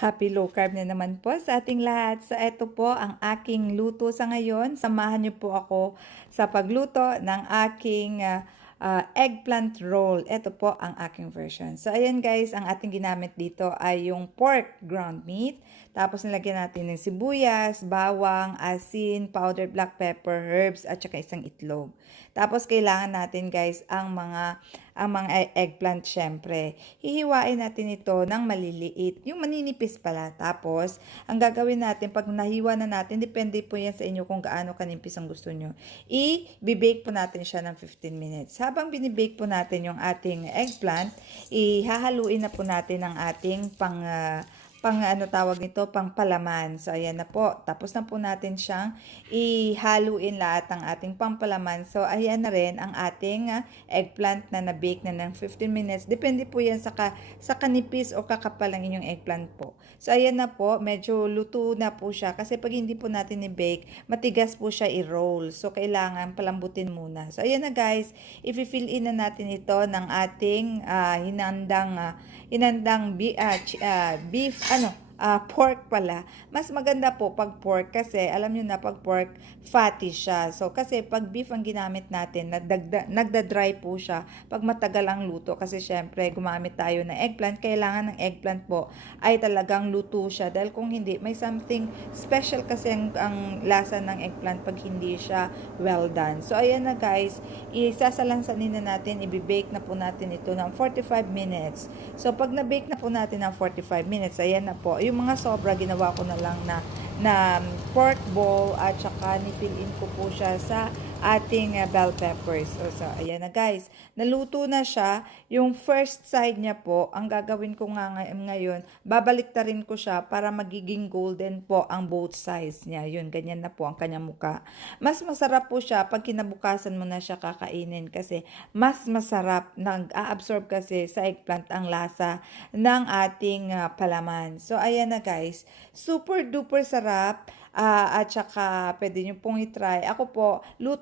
Happy low carb na naman po sa ating lahat. So, ito po ang aking luto sa ngayon. Samahan niyo po ako sa pagluto ng aking eggplant roll. Ito po ang aking version. So, ayan guys, ang ating ginamit dito ay yung pork ground meat. Tapos nilagyan natin ng sibuyas, bawang, asin, powdered black pepper, herbs, at saka isang itlog. Tapos kailangan natin guys ang mga eggplant syempre. Hihiwain natin ito ng maliliit, yung maninipis pala. Tapos ang gagawin natin pag nahiwa na natin, depende po yan sa inyo kung gaano kanipis ang gusto nyo. I-bake po natin siya ng 15 minutes. Habang binibake po natin yung ating eggplant, ihahaluin na po natin ang ating pang tawag nito, pang palaman. So, ayan na po. Tapos na po natin siyang ihaluin lahat ng ating pampalaman. So, ayan na rin ang ating eggplant na na-bake na ng 15 minutes. Depende po yan sa kanipis o kakapal ng inyong eggplant po. So, ayan na po. Medyo luto na po siya. Kasi pag hindi po natin i-bake, matigas po siya i-roll. So, kailangan palambutin muna. So, ayan na guys. I-fill in na natin ito ng ating beef, pork pala. Mas maganda po pag pork kasi alam nyo na pag pork, fatty siya. So, kasi pag beef ang ginamit natin, nagda-dry po siya pag matagal ang luto. Kasi syempre, gumamit tayo ng eggplant. Kailangan ng eggplant po ay talagang luto siya. Dahil kung hindi, may something special kasi ang lasa ng eggplant pag hindi siya well done. So, ayan na guys. Isasalansanin na natin, ibibake na po natin ito ng 45 minutes. So, pag na-bake na po natin ng 45 minutes, ayan na po. Yung mga sobra, ginawa ko na lang na pork ball at saka ni-fill in ko po siya sa ating bell peppers. So, ayan na guys. Naluto na siya. Yung first side niya po, ang gagawin ko nga ngayon, babaliktarin ko siya para magiging golden po ang both sides niya. Yun, ganyan na po ang kanyang muka. Mas masarap po siya pag kinabukasan mo na siya kakainin kasi mas masarap. Nag-a-absorb kasi sa eggplant ang lasa ng ating palaman. So, ayan na guys. Super duper sarap. At saka pwede nyo pong itry. Ako po,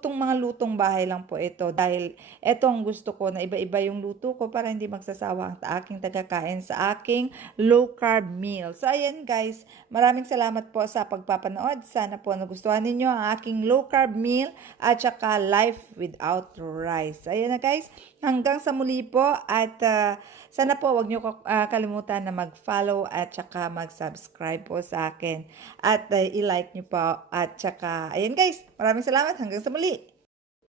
mga lutong bahay lang po ito. Dahil etong gusto ko na iba-iba yung luto ko para hindi magsasawa ang aking tagakain sa aking low carb meal. So, ayan guys. Maraming salamat po sa pagpapanood. Sana po nagustuhan ninyo ang aking low carb meal at saka life without rice. Ayan na guys. Hanggang sa muli po at sana po wag nyo kalimutan na mag-follow at saka mag-subscribe po sa akin at i-like nyo po at saka ayan guys, maraming salamat hanggang sa muli.